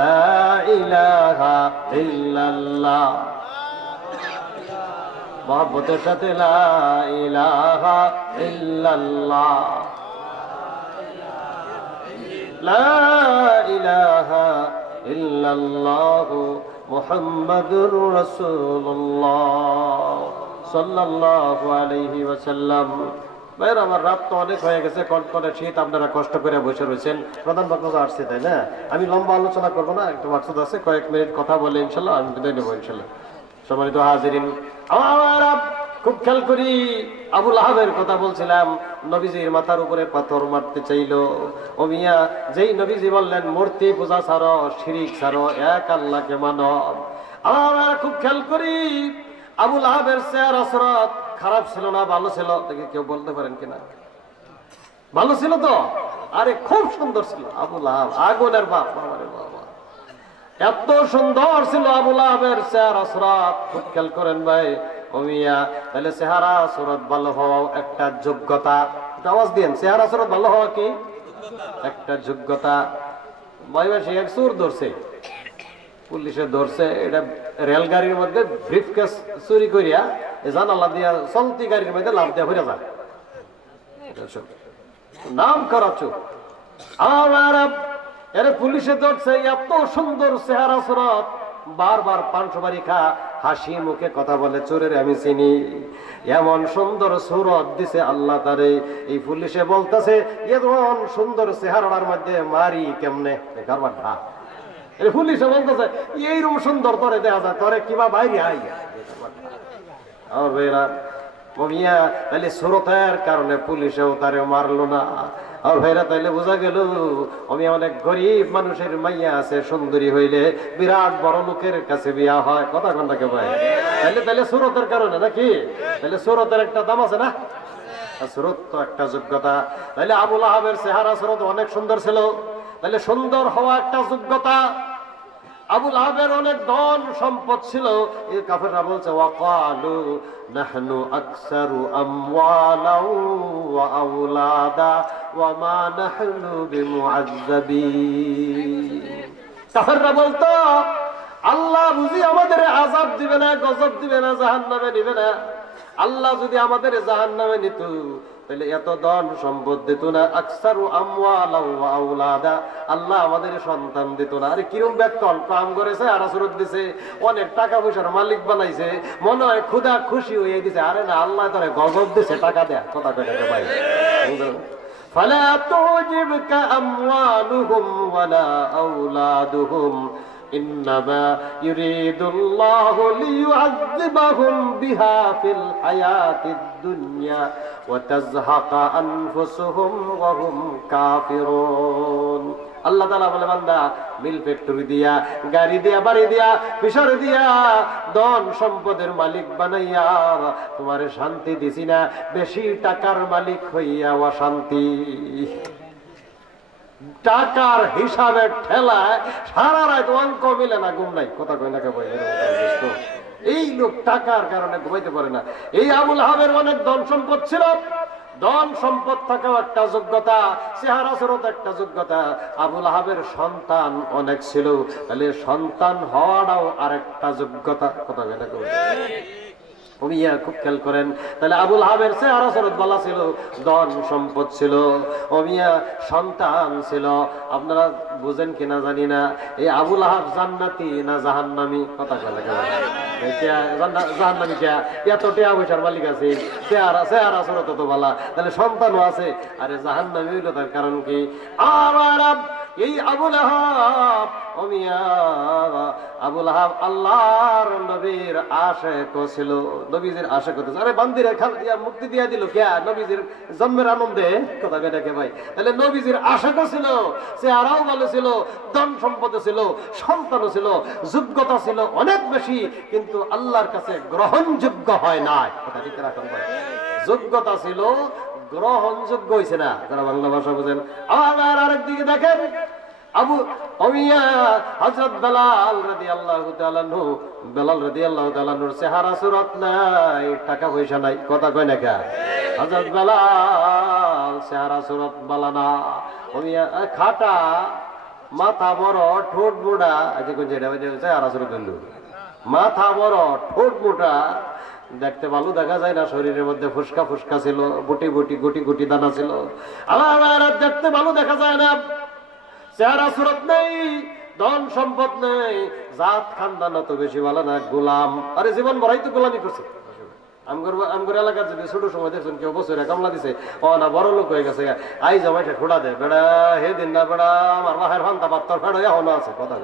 লা ইলাহা ইল্লাল্লাহ মহব্বতের সাথে লা ইলাহা ইল্লাল্লাহ লা ইলাহা ইল্লাল্লাহ মুহাম্মাদুর রাসূলুল্লাহ সাল্লাল্লাহু আলাইহি ওয়াসাল্লাম। ভাইরা আমার, রাত তো অনেক হয়ে গেছে, কনকনে শীত, আপনারা কষ্ট করে বসে রয়েছেন। প্রধান বক্তা আসছে, তাই না? আমি লম্বা আলোচনা করবো না, একটু মাকসুদ আছে, কয়েক মিনিট কথা বলে ইনশাল্লাহ আমি বিদায় নেবো ইনশাল্লাহ। সম্মানিত হাজিরিন, আমার খুব খেয়াল করি, আবু লাহাবের কথা বলছিলাম, নবীজির মাথার উপরে পাথর মারতে চাইল। ও মিয়া, যেই নবীজি বললেন মূর্তি পূজা ছাড়ো, শিরিক ছাড়ো, এক আল্লাহকে মানো। আমরা খুব খেয়াল করি, আবু লাহাবের চেহারা সুরত খারাপ ছিল না ভালো ছিল? দেখে কেউ বলতে পারেন কিনা? ভালো ছিল তো? আরে খুব সুন্দর ছিল আবু লাহাব, আগুনের বাপ। বাবা, এত সুন্দর ছিল আবু লাহাবের চেহারা সুরত। খুব খেয়াল করেন ভাই ও মিয়া, তাহলে চেহারা সুরত ভালো হওয়া একটা যোগ্যতা। আওয়াজ দিন, চেহারা সুরত ভালো হওয়া কি একটা যোগ্যতা? ভাই সে এক চোর ধরছে, পুলিশে ধরছে, এটা রেলগাড়ির মধ্যে ব্রিফকেস চুরি করিয়া জানালা দিয়া চলতি গাড়ির মধ্যে লাভ দিয়া ঘুরে যায়। নাম করা চোর। আর এর পুলিশে ধরছে, এত সুন্দর চেহারা সুরত, বারবার পাঁচশো বাড়ি খা, হাসি মুখে কথা বলে, চোরের আমি চিনি, এমন সুন্দর সুরত দিছে আল্লাহ তারে। এই পুলিশে বলতেছে, এমন সুন্দর চেহারার মধ্যে মারি কেমনে? কারবার ঢা পুলিশে বলতেছে, এইরকম সুন্দর তরে দেখা যায়, তরে কিবা বাইরে আইয়া। তাহলে সুরতের কারণে পুলিশেও তারে মারলো না। আর ভাইরা, তাইলে বোঝা গেল আমি অনেক গরিব মানুষের মাইয়া আছে, সুন্দরী হইলে বিরাট বড় লোকের কাছে বিয়া হয়। কথা কোনটাকে ভাই? তাইলে সুরতের কারণে নাকি? তাইলে সুরতের একটা দাম আছে না? সুরত তো একটা যোগ্যতা। তাইলে আবু লাহাবের চেহারা সুরত অনেক সুন্দর ছিল, তাহলে সুন্দর হওয়া একটা যোগ্যতা। আবু লাহাবের অনেক ধন সম্পদ ছিল। এই কাফেররা বলছে, ওয়াকালু নাহনু আকসারু আমওয়ালাও ওয়া আওলাদা ওয়া মা নাহনু বিমুআযযাবিন। কাফেররা বলতো, আল্লাহ বুঝি আমাদের আযাব দিবে না, গজব দিবে না, জাহান্নামে নিবে না? আল্লাহ যদি আমাদের জাহান্নামে নিত তাহলে এত ধন সম্পদ দিত না। আকসারু আমওয়ালাও ওয়া আওলাদা, আল্লাহ আমাদের সন্তান দিত না। আরে কিরম ব্যাকল, কাম করেছে আর সুরত দিছে, অনেক টাকা পয়সার মালিক বানাইছে, মনে হয় খুদা খুশি হয়ে দিছে। আরে না, আল্লাহ তারে গজব দিছে, টাকা দেয়া। কথা কয় ভাই? ফালা তুজিবকা আমওয়ালুহুম ওয়ালা আওলাদুহুম ইন্নামা ইউরিদুল্লাহু লিয়ুআযযিবাহুম বিহা ফিল হায়াতিদ দুনিয়া ওয়া তাযহাকা আনফুসুহুম ওয়া হুম কাফিরুন। আল্লাহ তাআলা বলে, বান্দা, মিল ফ্যাক্টরি দিয়া, গাড়ি দিয়া, বাড়ি দিয়া, পিছর দিয়া, ধন সম্পদের মালিক বানাইয়া তোমারে শান্তি দিছি না, বেশি টাকার মালিক হইয়া অশান্তি। টাকার হিসাবে ঠেলায় সারা রাত অঙ্ক মিলে না, ঘুম নাই। কথা কই না কে ভাই? এই লোক টাকার কারণে ঘুমাইতে পারে না। এই আবু লাহাবের অনেক ধন সম্পদ ছিল। ধন সম্পদ থাকাও একটা যোগ্যতা, চেহারা সুরত একটা যোগ্যতা। আবু লাহাবের সন্তান অনেক ছিল, তাহলে সন্তান হওয়াটাও আরেকটা যোগ্যতা। কথা কই না কে? খুব খেয়াল করেন, তাহলে আবু লাহাবের চেহারা সুরত ভালো ছিল, ধন সম্পদ ছিল, সন্তান ছিল। আপনারা বুঝেন কিনা জানি না, এই আবু লাহাব জান্নাতি না জাহান্নামী? কথা কয় জাহান্নামী কে? এত টাকা পয়সার মালিক আছে, চেহারা সুরত তো ভালো, তাহলে সন্তানও আছে। আরে জাহান্নামী হইল তার কারণ কি? এই আবু লাহাব, আবু লাহাব আল্লাহর নবীর আশিক ছিল, নবীজির আশিক হতো। আরে বান্দিরে মুক্তি দিয়া দিল কে? নবীজির জন্মের আনন্দে। কথা বেটাকে ভাই, তাহলে নবীজির আশিক ছিল, চেহারাও ভালো ছিল, ধন সম্পদ ছিল, সন্তানও ছিল, যোগ্যতা ছিল অনেক বেশি, কিন্তু আল্লাহর কাছে গ্রহণযোগ্য হয় নাই। কথা ঠিক রাখুন ভাই, যোগ্যতা ছিল, গ্রহণযোগ্য হয়েছে না। যারা বাংলা ভাষা বোঝেন। আবার আরেকদিকে দেখেন, হযরত বেলাল রাদিয়াল্লাহু তাআলা আনহু, বেলাল রাদিয়াল্লাহু তাআলা আনহুর চেহারা সুরত নাই, টাকা পয়সা নাই। কথা কয় না কে? হযরত বেলাল চেহারা সুরত বালা না, খাটা, মাথা বড় ঠোঁট মোটা, আর আসলে মাথা বড় ঠোঁট মোটা, দেখতে ভালো দেখা যায় না, শরীরের মধ্যে ফুসকা ফুসকা ছিল, বুটি বুটি গুটি গুটি দানা ছিল। আবার দেখতে ভালো দেখা যায় না, চেহারা সুরত নেই, ধন সম্পদ নেই, জাত খানদান তো বেশি ভালো না, গোলাম। আরে জীবন ভরাই তো গোলামি করছে। আমগর এলাকার যদি ছোট সময় দেখছেন কেউ বছরে কামলা দিছে, ও না বড় লোক হয়ে গেছে, আই জামাইটা ঠোঁটা দেয়, বেড়া হে দিন না বেড়া আমার বাহের ভান্তা বাত্তর ফেড়া এখনো আছে, কথা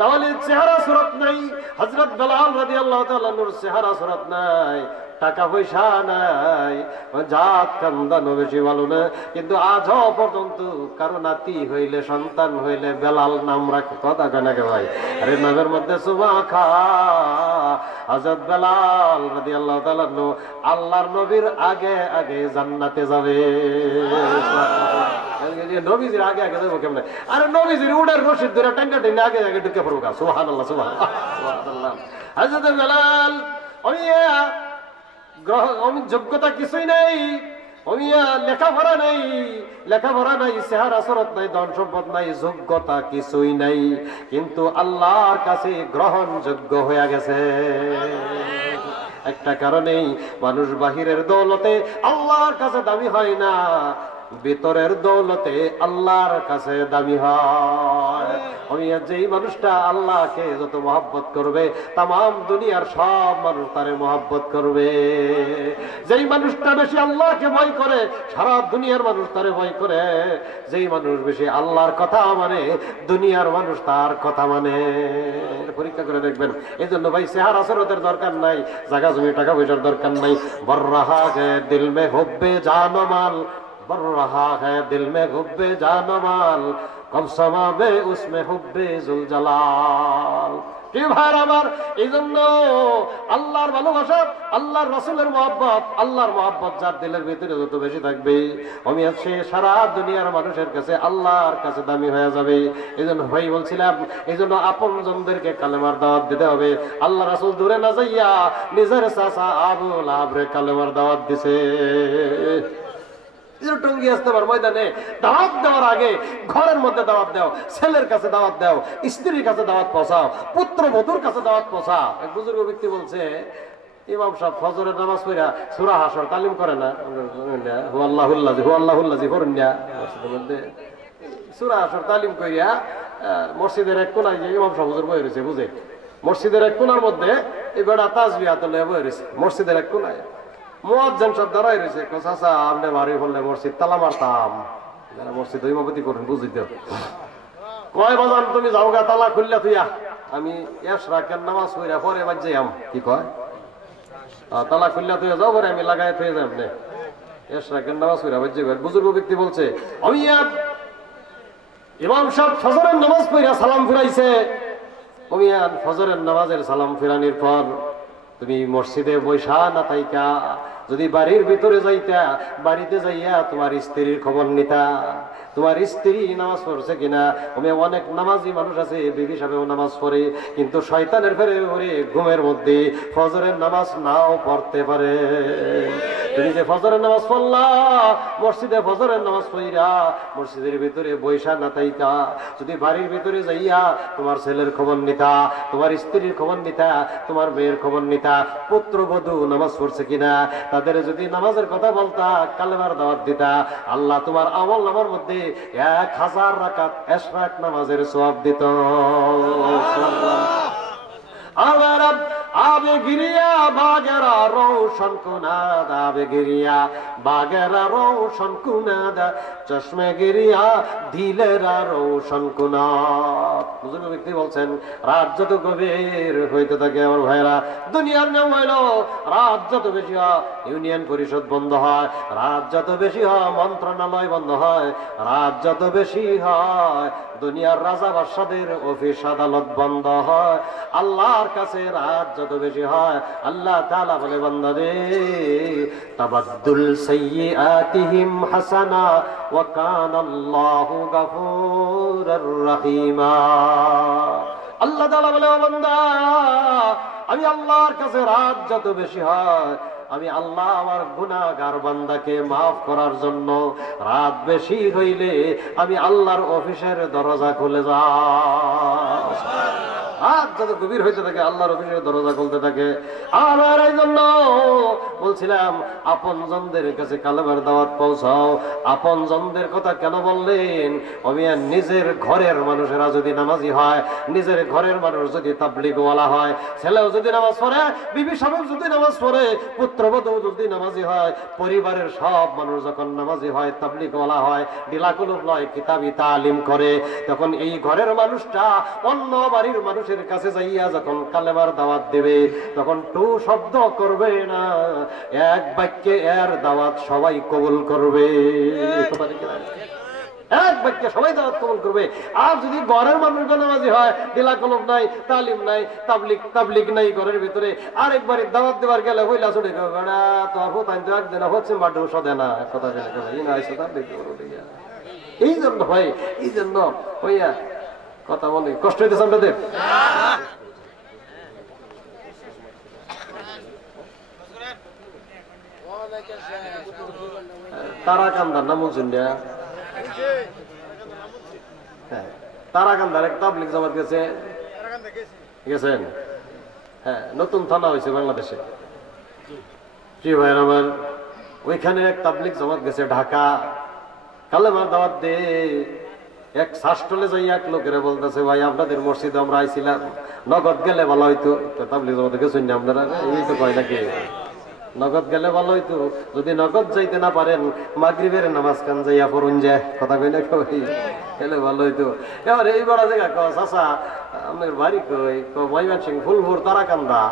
তাহলে চেহারা সুরত নাই। হযরত বেলাল রাদিয়াল্লাহু তাআলা আনহুর চেহারা সুরত নাই, টাকা পয়সা নাই, জাত খানদান বেশি ভালো না, কিন্তু আজও পর্যন্ত কারো নাতি হইলে সন্তান হইলে বেলাল নাম রাখে, কথা কেনাকে ভাই। আরে নামের মধ্যে সুমা খা। হযরত বেলাল রাদিয়াল্লাহু তাআলা আনহু আল্লাহর নবীর আগে আগে জান্নাতে যাবে। নবীজির আগে আগে যাবো কেমনে? আরে নবীজির উডের রশিদ ধরে টাঙ্গা টেনে আগে আগে ঢুকে পড়বো। সুবহানাল্লাহ সুবহানাল্লাহ। হযরত বেলাল আমি যোগ্যতা কিছুই নাই, লেখাপড়া নাই, চেহারা সুরত নাই, ধন সম্পদ নাই, যোগ্যতা কিছুই নাই, কিন্তু আল্লাহর কাছে গ্রহণযোগ্য হয়ে গেছে। একটা কারণেই মানুষ বাহিরের দৌলতে আল্লাহর কাছে দামি হয় না, ভিতরের দৌলতে আল্লাহর কাছে দামি হয়। যেই মানুষটা আল্লাহকে যত মহব্বত করবে, তাম দুনিয়ার সব মানুষ তারে মহব্বত করবে। যেই মানুষটা বেশি আল্লাহকে ভয় করে, সারা দুনিয়ার মানুষ তারে ভয় করে। যেই মানুষ বেশি আল্লাহর কথা মানে, দুনিয়ার মানুষ তার কথা মানে। পরীক্ষা করে দেখবেন। এই জন্য ভাই চেহারা সুরতের দরকার নাই, জায়গা জমি টাকা পয়সার দরকার নাই। বর্রাহা হে দিল মে হুব্বে জান মাল, बढ़ रहा है दिल में हुब्बे जान माल, कब समाबे उसमें हुब्बे जुल जलाल। কি ভাই আমার, এই জন্য আল্লাহর ভালোবাসা, আল্লাহর রাসূলের মহব্বত, আল্লাহর মহব্বত যার দিলের ভিতরে যত বেশি থাকবে, আমি আছে সারা দুনিয়ার মানুষের কাছে আল্লাহর কাছে দামি হয়ে যাবে। এই জন্য ভাই বলছিলাম, এই জন্য আপনজনদেরকে কালেমার দাওয়াত দিতে হবে। আল্লাহ রাসূল দূরে না যাইয়া নিজের চাচা আবু লাহাবরে কালেমার দাওয়াত দিছে। টঙ্গি আসতেবার ময়দানে দাওয়াত দেওয়ার আগে ঘরের মধ্যে দাওয়াত দাও, ছেলের কাছে দাওয়াত দাও, স্ত্রীর কাছে দাওয়াত পৌঁছাও, পুত্র বধূর কাছে দাওয়াত পৌঁছাও। এক বুজুর্গ ব্যক্তি বলছে, ইমাম সাহেব ফজরের নামাজ পড়া সূরা হাসর তালিম করে না, হু আল্লাহুল্লাজি পড়েন না, সূরা হাসর তালিম করিয়া মসজিদের এক কোনায় যে ইমাম সাহেব হুজুর বসে রয়েছে, বুঝে মসজিদের এক কোনার মধ্যে এই বেড়া তাসবিহ হাতে লয়ে বসে রয়েছে মসজিদের এক কোনায়। মুয়াজ্জিন সব দাঁড়াই রয়েছে, চাচা আপনি বাড়ি বললে মসজিদ তালা মারতাম, যারা মসজিদ ইমামতি করেন বুঝি তো। কয় বাজান তুমি যাওগা তালা খুললা তুইয়া, আমি এশরাকের নামাজ পড়া পরে বাদ যাইম। কি কয়? তালা খুললা তুইয়া যাও, পরে আমি লাগাই থুয়ে যাই, আপনি এশরাকের নামাজ পড়া বাদ যাই। বুজুর্গ ব্যক্তি বলছে, আমি ইমাম সাহেব ফজরের নামাজ পড়া সালাম ফিরাইছে, আমি ফজরের নামাজের সালাম ফিরানির পর তুমি মসজিদে বৈশা না থাইকা যদি বাড়ির ভিতরে যাইতা, বাড়িতে যাইয়া তোমার স্ত্রীর খবর নিতা, তোমার স্ত্রী নামাজ পড়ছে কিনা। আমি অনেক নামাজি মানুষ আছে, বিবি সাহেব নামাজ পড়ে, কিন্তু শয়তানের ফেরে ওরে ঘুমের মধ্যে ফজরের নামাজ নাও পড়তে পারে। তুমি যে ফজরের নামাজ পড়লা, মসজিদে ফজরের নামাজ পড়িরা মসজিদের ভিতরে বৈশা না থাইকা যদি বাড়ির ভিতরে যাইয়া তোমার ছেলের খবর নিতা, তোমার স্ত্রীর খবর নিতা, তোমার মেয়ের খবর নিতা, পুত্রবধূ নামাজ পড়ছে কিনা, তাদের যদি নামাজের কথা বলতা, কালেমার দাওয়াত দিতা, আল্লাহ তোমার আমল নামার মধ্যে 1000 রাকাত ইশরাক নামাজের সওয়াব দিত। আবার আবে গিরিয়া বাগেরা রোশন কুনাদ, আবে গিরিয়া বাগেরা রোশন কুনাদ, চশমে গিরিয়া দিলেরা রোশন কুনাদ। বুজুর্গ ব্যক্তি বলছেন, রাত যত গভীর হইতে থাকে আমার ভাইরা, দুনিয়ার নিয়ম হইল রাত যত বেশি হয় ইউনিয়ন পরিষদ বন্ধ হয়, রাত যত বেশি হয় মন্ত্রণালয় বন্ধ হয়, রাত যত বেশি হয় দুনিয়ার রাজা বাদশাদের অফিস আদালত বন্ধ হয়। আল্লাহর কাছে রাত যত বেশি হয়, আল্লাহ তাআলা বলে, বান্দা রে তাবাদ্দুল সাইয়্যাতিহিম হাসানা ওয়া কানাল্লাহু গফুরুর রহিমা। আল্লাহ তাআলা বলে, বান্দা আমি আল্লাহর কাছে রাত যত বেশি হয় আমি আল্লাহ আমার গুনাহগার বান্দাকে মাফ করার জন্য রাত বেশি হইলে আমি আল্লাহর অফিসের দরজা খুলে যাই। রাত যত গভীর হইতে থাকে আল্লাহর অফিসের দরজা খুলতে থাকে। আমার এই জন্য বলছিলাম আপনজনদের কাছে কালেমার দাওয়াত পৌঁছাও। আপনজনদের কথা কেন বললেন? অমিয়া নিজের ঘরের মানুষেরা যদি নামাজি হয়, নিজের ঘরের মানুষ যদি তাবলীগওয়ালা হয়, ছেলেও যদি নামাজ পড়ে, বিবি সাহেব যদি নামাজ পড়ে, পুত্রবধূ যদি নামাজি হয়, পরিবারের সব মানুষ যখন নামাজি হয়, তাবলীগওয়ালা হয়, ডিলাকুলুপ লয়, কিতাবি তালিম করে, তখন এই ঘরের মানুষটা অন্য বাড়ির মানুষের কাছে যাইয়া যখন কালেমার দাওয়াত দেবে তখন টু শব্দ করবে না, এক বাক্যে এর দাওয়াত সবাই কবুল করবে। এক বাক্যে সবাই দাওয়াত কবুল করবে। আর যদি ঘরের মানুষ নামাজি হয়, ডিলাকুলুপ নাই, তালিম নাই, তাবলীগ নাই ঘরের ভিতরে, আরেকবার দাওয়াত দেওয়ার গেলে হইলা ছুটে বেড়া তোর হোতাইন তো একদিন হচ্ছে মাঠে সদে না কথা এই জন্য ভাই, এই জন্য হইয়া কথা বলি কষ্ট হইতেছে আপনাদের। তারাকান্দার নাম বলছেন না? হ্যাঁ, তারাকান্দার এক তাবলীগ জামাত গেছে, গেছেন? হ্যাঁ, নতুন থানা হয়েছে বাংলাদেশে। জি ভাই আমার, ওইখানে এক তাবলীগ জামাত গেছে ঢাকা, কালেমার দাওয়াত দে। এক শাস্টলে যাই এক লোকেরা বলতেছে ভাই আপনাদের মসজিদে আমরা আইছিলাম, নগদ গেলে ভালো হইতো। তাবলীগ জামাতে গেছেন না আপনারা? এই তো কয় নাকি নগদ গেলে ভালো হইতো। যদি নগদ যাইতে না পারেন মাগরিবের নামাজ কান যাইয়া পড়ুন যায়, কথা কই না কই গেলে ভালো হইতো। এবার এই বড় জায়গা ক চাচা আপনার বাড়ি কই? ময়মন সিং ফুলপুর তারাকান্দা।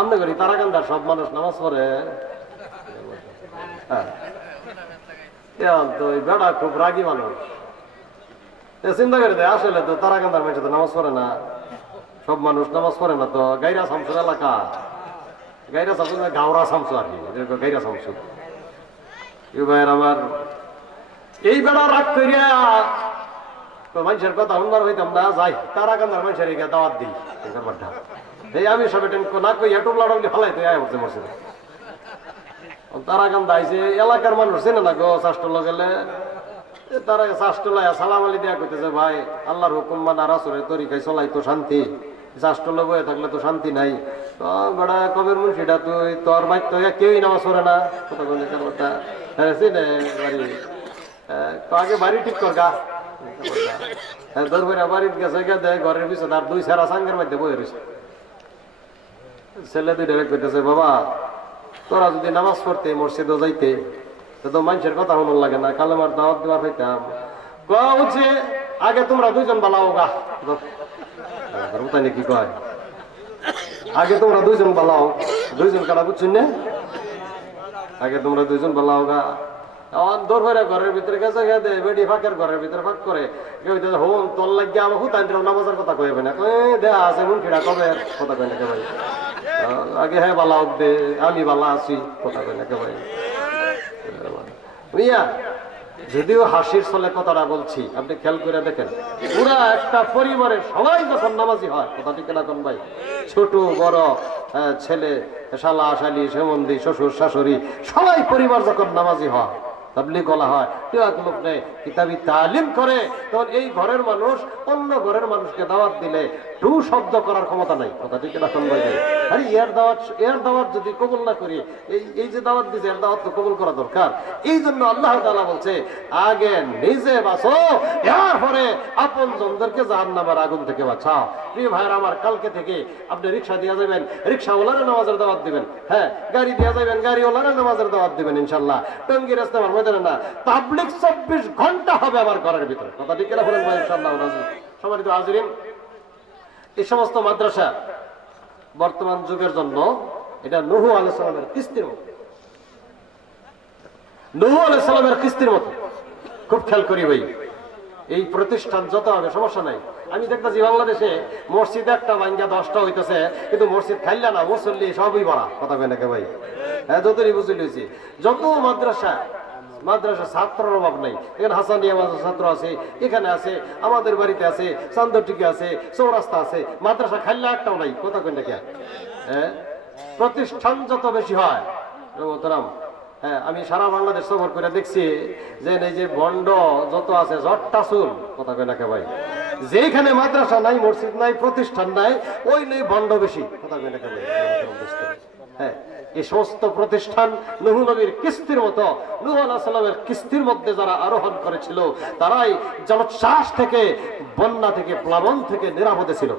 আমরা করি তারাকান্দার সব মানুষ নামাজ পড়ে? হ্যাঁ, তো বেড়া খুব রাগী মানুষ, চিন্তা করে দেয় আসলে তো তারাকান্দার মানুষ তো নামাজ পড়ে না, সব মানুষ নামাজ পড়ে না। তো গাইরা শামসুর এলাকা, গাইরা শামসু গাওরা শামসু আর কি, গাইরা শামসু। আমার এই বেড়া রাগ করিয়া তো মানুষের কথা শুনবার হইতাম না, যাই তারাকান্দার মানুষের দাওয়াত দিই। এই আমি সব না কই এটুক লাড়ি ফেলাই তুই আয় হচ্ছে মসজিদে। তারাকান্দা আইসে এলাকার মানুষ চেনে না গো, শাস্টল গেলে তারা শাস্টলায় সালাম আলী দেয়া করতেছে ভাই আল্লাহর হুকুম মানা রাসূলের তরিকায় চলাই তো শান্তি, শাস্টলে বয়ে থাকলে তো শান্তি নাই। তো বড়া কবের মুন্সিটা তুই তোর বাইক তো কেউই নামাজ পড়ে না, কথা বলে কথা চিনে বাড়ি তো আগে বাড়ি ঠিক কর গা। দৌড় করে বাড়িতে গেছে দেয় ঘরের পিছনে আর দুই সারা সাঙ্গের মধ্যে বয়ে রয়েছে। ছেলে দুইটা করতেছে বাবা তোরা যদি নামাজ পড়তে মসজিদে যাইতে তো মানুষের কথা শুনুন লাগে না, কালেমার দাওয়াত দেওয়া হইতাম। কছে আগে তোমরা দুইজন বালাও গা, তাই নাকি কয় আগে তোমরা দুইজন বালাও, দুইজন কারা বুঝছেন না? আগে তোমরা দুইজন বালাও গা। দৌড় করে ঘরের ভিতরে গেছে দে বেডি ফাঁকের ঘরের ভিতরে ফাঁক করে হোম তোর লাগিয়ে আমার হুতান নামাজের কথা কইবে না, দেয়া আছে মন খিড়া কবে কথা কয় না কে ভাই। আগে হ্যাঁ বালা দে আমি বালা আছি, কথা কয় না কে ভাই। যদিও হাসির ছলে কথাটা বলছি, আপনি খেয়াল করে দেখেন পুরা একটা পরিবারের সবাই যখন নামাজি হয়, কথা ঠিক না কোন ভাই, ছোট বড় ছেলে শালা শালি সেমন্দি শ্বশুর শাশুড়ি সবাই পরিবার যখন নামাজি হয়, তাবলীগ বলা হয়, কিতাবি তালিম করে, তখন এই ঘরের মানুষ অন্য ঘরের মানুষকে দাওয়াত দিলে টু শব্দ করার ক্ষমতা নাই, কথা ঠিক না কোন ভাই। আরে এর দাওয়াত যদি কবুল না করি, এই যে দাওয়াত দিছে এর দাওয়াত তো কবুল করা দরকার। এই জন্য আল্লাহ তাআলা বলছে আগে নিজে বাঁচো, এরপরে আপন জনদেরকে জাহান্নামের আগুন থেকে বাঁচাও। প্রিয় ভাইরা আমার, কালকে থেকে আপনি রিক্সা দিয়ে যাবেন, রিক্সাওয়ালারা নামাজের দাওয়াত দিবেন, হ্যাঁ গাড়ি দিয়ে যাবেন, গাড়িওয়ালারা নামাজের দাওয়াত দিবেন ইনশাল্লাহ। টঙ্গি রাস্তা আমার ময়দানে না, তাবলীগ 24 ঘন্টা হবে আমার ঘরের ভিতরে, কথা ঠিক না বলেন ভাই ইনশাল্লাহ। সম্মানিত হাজিরিন, এই সমস্ত মাদ্রাসা বর্তমান যুগের জন্য এটা নূহ আলাইহিস সালামের কিস্তির মতো, নূহ আলাইহিস সালামের কিস্তির মতো। খুব খেয়াল করি ভাই, এই প্রতিষ্ঠান যত হবে সমস্যা নাই। আমি দেখতেছি বাংলাদেশে মসজিদ একটা ভাঙ্গা 10টা হইতেছে, কিন্তু মসজিদ খাইলা না, মুসল্লি সবই বড়া, কথা কয় নাকি ভাই। হ্যাঁ যতই মুসল্লি হয়েছি, যত মাদ্রাসা ছাত্রের অভাব নাই। এখানে হাসানিয়া ছাত্র আছে, এখানে আছে, আমাদের বাড়িতে আছে, চান্দটিকে আছে, চৌরাস্তা আছে, মাদ্রাসা খাইলা একটাও নাই, কথা কয় নাকি। হ্যাঁ প্রতিষ্ঠান যত বেশি হয়, হ্যাঁ, আমি সারা বাংলাদেশ সফর করে দেখছি যে এই যে বন্ড যত আছে জট্টা চুল, কথা কয় না কে ভাই, যেখানে মাদ্রাসা নাই, মসজিদ নাই, প্রতিষ্ঠান নাই, ওই নেই বন্ড বেশি, কথা কয় না কে ভাই। হ্যাঁ, এই সমস্ত প্রতিষ্ঠান নূহ নবীর কিস্তির মতো, নূহ আলাইহিস সালামের কিস্তির মধ্যে যারা আরোহণ করেছিল তারাই জলোচ্ছ্বাস থেকে, বন্যা থেকে, প্লাবন থেকে নিরাপদে ছিল।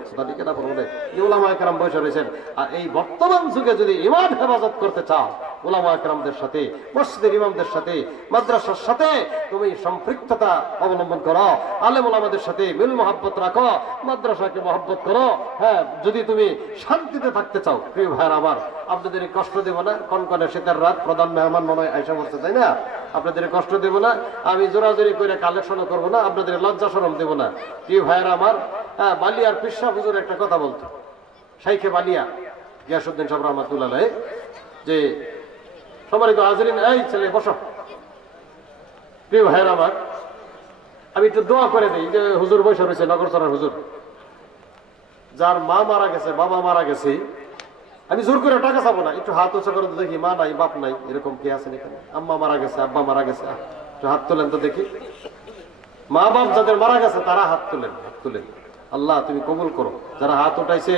উলামায়ে কেরাম বসে রয়েছেন। আর এই বর্তমান যুগে যদি ঈমান হেফাজত করতে চাও, উলামায়ে কেরামদের সাথে, মসজিদের ইমামদের সাথে, মাদ্রাসার সাথে তুমি সম্পৃক্ততা অবলম্বন করো, আলেম ওলামাদের সাথে মিল মহব্বত রাখো, মাদ্রাসাকে মহব্বত করো। হ্যাঁ, যদি তুমি শান্তিতে থাকতে চাও, প্রিয় ভাইরা আমার, আপনাদের কষ্ট দেব না। কনকনে শীতের রাত, প্রধান মেহমান মনে হয় আয়সা বলছে, তাই না? আপনাদের কষ্ট দেব না, আমি জোরাজোরি করে কালেকশনও করবো না, আপনাদের লজ্জা শরম দেব না। প্রিয় ভাইরা আমার, হ্যাঁ, বালিয়ার পিসা হুজুর একটা কথা বলতো, শাইখে বালিয়া গিয়াসউদ্দিন সাহেব রাহমাতুল্লাহ আলাইহি, যে সম্মানিত হাজিরিন, এই ছেলে বসো। প্রিয় ভাইরা আমার, আমি একটু দোয়া করে দিই, যে হুজুর বসে রয়েছে, নগরচরার হুজুর, যার মা মারা গেছে, বাবা মারা গেছে, আমি জোর করে টাকা চাবো না, একটু হাত উঁচু করে দেখি, মা নাই, বাপ নাই, এরকম কে আছেন এখানে? আম্মা মারা গেছে, আব্বা মারা গেছে, একটু হাত তোলেন তো দেখি। মা বাপ যাদের মারা গেছে তারা হাত তোলেন, হাত তোলেন। আল্লাহ তুমি কবুল করো। যারা হাত উঠাইছে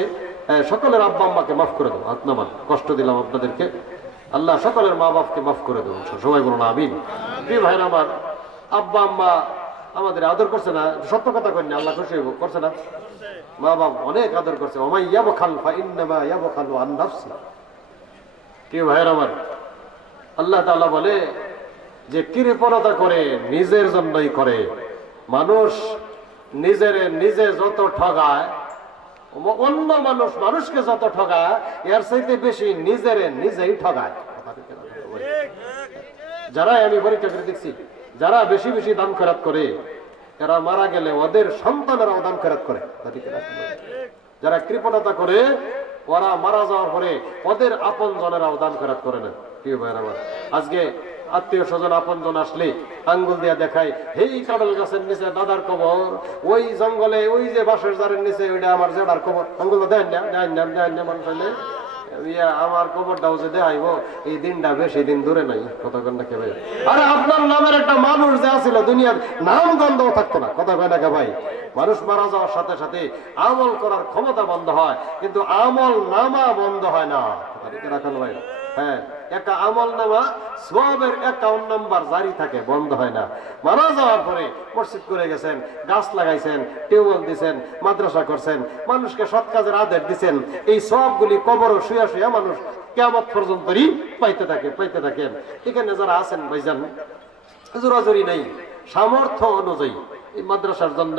সকলের আব্বা আম্মাকে মাফ করে দাও, হাত নামান, কষ্ট দিলাম আপনাদেরকে। আল্লাহ সকলের মা বাপকে মাফ করে দেবো, সবাই বলুন আমিন। প্রিয় ভাইরা আমার, আব্বা আম্মা আমাদের আদর করছে না, সত্য কথা করেন, আল্লাহ খুশি হইব, করছে না? মা বাপ অনেক আদর করছে। প্রিয় ভাইয়ের আমার, আল্লাহ তাআলা বলে যে কৃপণতা করে নিজের জন্যই করে। মানুষ নিজে যত ঠগায়, অন্য মানুষকে যত ঠগায়, এর চাইতে বেশি নিজেই ঠগায়। যারাই আমি পরীক্ষা করে দেখছি, যারা বেশি বেশি দান খয়রাত করে, এরা মারা গেলে ওদের সন্তানেরাও দান খয়রাত করে। যারা কৃপণতা করে, ওরা মারা যাওয়ার পরে ওদের আপন জনেরাও দান খয়রাত করে না। প্রিয় ভাইরা আমার, আজকে আত্মীয় স্বজন আপন জন আসলে আঙ্গুল দিয়া দেখায়, হেই কাঁঠাল গাছের নিচে দাদার কবর, ওই জঙ্গলে ওই যে বাঁশের জারের নিচে ওইটা আমার জেডার কবর। আঙ্গুল দেন না মানুষ হলে আমার কবরটাও যে দেখাইবো, এই দিনটা বেশি দিন দূরে নাই। কথা কন না কে ভাই? আরে আপনার নামের একটা মানুষ যে আছিল, দুনিয়ার নাম গন্ধও থাকতো না। কথা কয় না কে ভাই? মানুষ মারা যাওয়ার সাথে সাথে আমল করার ক্ষমতা বন্ধ হয়, কিন্তু আমল নামা বন্ধ হয় না। রাখেন ভাই, হ্যাঁ, একটা আমল নামা সওয়াবের অ্যাকাউন্ট নাম্বার জারি থাকে, বন্ধ হয় না। মারা যাওয়ার পরে মসজিদ করে গেছেন, গাছ লাগাইছেন, টিউবওয়েল দিছেন, মাদ্রাসা করছেন, মানুষকে সৎ কাজের আদেশ দিছেন, এই সওয়াবগুলি কবরে শুয়া শুয়া মানুষ কিয়ামত পর্যন্তই পাইতে থাকেন। এখানে যারা আছেন ভাইজান, জোরাজুরি নাই, সামর্থ্য অনুযায়ী এই মাদ্রাসার জন্য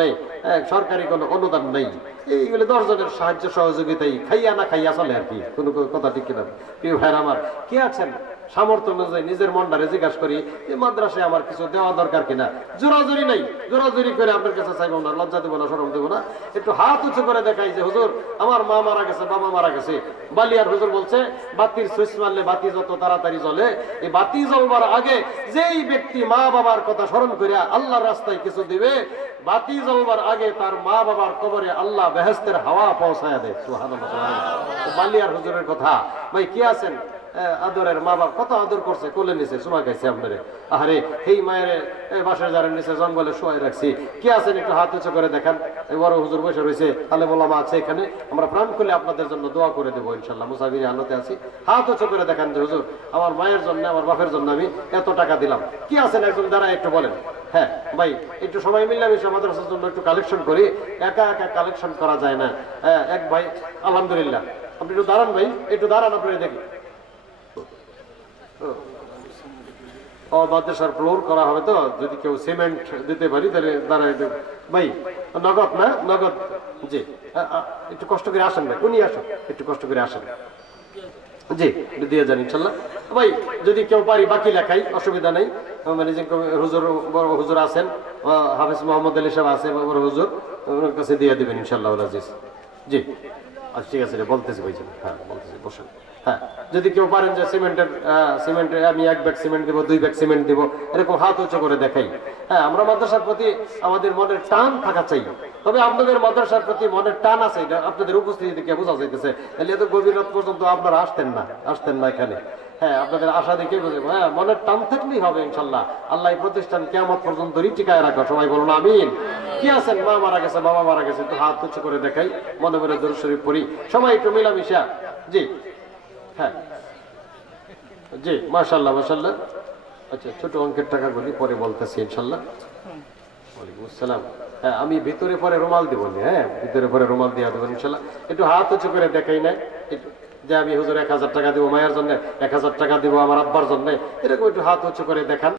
সরকারি কোনো অনুদান নেই, এইগুলি 10 জনের সাহায্য সহযোগিতাই, খাইয়া না খাইয়া চলে আর কি, কোনো কথা ঠিক কিনা? প্রিয় ভাইরা আমার, কে আছেন সামর্থ্য অনুযায়ী নিজের মনটারে জিজ্ঞাসা করি, এই মাদ্রাসায় আমার কিছু দেওয়া দরকার কিনা? জোরাজুরি নাই, জোরাজুরি করে আপনার কাছে চাইবো না, লজ্জা দেবো না, শরম দেবো না। একটু হাত উঁচু করে দেখাই যে হুজুর আমার মা মারা গেছে, বাবা মারা গেছে। বালিয়ার হুজুর বলছে, বাতির সুইচ মারলে বাতি যত তাড়াতাড়ি জ্বলে, এই বাতি জ্বলবার আগে যেই ব্যক্তি মা বাবার কথা স্মরণ করিয়া আল্লাহর রাস্তায় কিছু দিবে, বাতি জ্বলবার আগে তার মা বাবার কবরে আল্লাহ বেহেশতের হাওয়া পৌঁছায় দেয়। সুবহানাল্লাহ। বালিয়ার হুজুরের কথা। ভাই কি আছেন আদরের মা বাপ, কত আদর করছে, কোলে নিছে, সময় খাইছে আপনারে। আরে এই মায়ের বাসার জারের নিচে জঙ্গলে শোয়াই রাখছি, কি আছেন একটু হাত উঁচু করে দেখান। এই বড় হুজুর বসে রয়েছে, আলেম ওলামা আছে এখানে, আমরা প্রাণ খুলে আপনাদের জন্য দোয়া করে দেবো ইনশাল্লাহ। মুসাফির হালতে আছি, হাত উঁচু করে দেখান যে হুজুর আমার মায়ের জন্য, আমার বাপের জন্য আমি এত টাকা দিলাম। কি আছেন একজন দ্বারা একটু বলেন। হ্যাঁ ভাই, একটু সবাই মিলামিশে মাদ্রাসার জন্য একটু কালেকশন করি, একা একা কালেকশন করা যায় না। এক ভাই আলহামদুলিল্লাহ, আপনি একটু দাঁড়ান ভাই, একটু দাঁড়ান, আপনারা দেখি। মাদ্রাসার ফ্লোর করা হবে, তো যদি কেউ সিমেন্ট দিতে পারি তাহলে দাঁড়াই দেব ভাই। নগদ না, নগদ জি, একটু কষ্ট করে আসেন ভাই, উনি আসেন, একটু কষ্ট করে আসেন জি, দিয়ে যান ইনশাল্লাহ। ভাই যদি কেউ পারি বাকি লেখাই, অসুবিধা নেই। মানে যে হুজুর, বড় হুজুর আছেন, হাফেজ মোহাম্মদ আলী সাহেব আছে, বড় হুজুর, ওনার কাছে দিয়ে দিবেন ইনশাল্লাহ আজিজ। জি আচ্ছা, ঠিক আছে, বলতেছি ভাইজান, হ্যাঁ বলতেছি, বসেন। হ্যাঁ, যদি কেউ পারেন যে সিমেন্টের আমি 1 ব্যাগ সিমেন্ট দিব, 2 ব্যাগ সিমেন্ট দিব, এরকম হাত উঁচু করে দেখাই। হ্যাঁ, আমরা মাদ্রাসার প্রতি আমাদের মনের টান থাকা চাই। তবে আপনাদের মাদ্রাসার প্রতি মনের টান আছে, এটা আপনাদের উপস্থিতি দেখে বোঝা যাইতেছে। তাহলে এত গভীর রাত পর্যন্ত আপনারা আসতেন না এখানে। হ্যাঁ, আপনাদের আশা দেখে বুঝবো। হ্যাঁ, মনের টান থাকলেই হবে ইনশাল্লাহ। আল্লাহ এই প্রতিষ্ঠান কিয়ামত পর্যন্ত টিকায় রাখো। সবাই বলুন আমিন। কি আছেন, মা মারা গেছে, বাবা মারা গেছে, একটু হাত উঁচু করে দেখাই, মনে মনে দরুদ শরীফ পড়ি সবাই একটু মিলামিশা। জি হ্যাঁ জি, মাশাআল্লাহ মাশাআল্লাহ। আচ্ছা, ছোট অঙ্কের টাকাগুলি পরে বলতেছি ইনশাল্লাহ। ওয়ালাইকুম আসসালাম। হ্যাঁ, আমি ভিতরে পরে রুমাল দিব না। হ্যাঁ, ভিতরে পরে রুমাল দিয়ে দেবেন ইনশাল্লাহ। একটু হাত উঁচু করে দেখাই না, যে আমি হুজুর 1000 টাকা দিব মায়ের জন্য, 1000 টাকা দিব আমার আব্বার জন্য, এরকম একটু হাত উঁচু করে দেখান।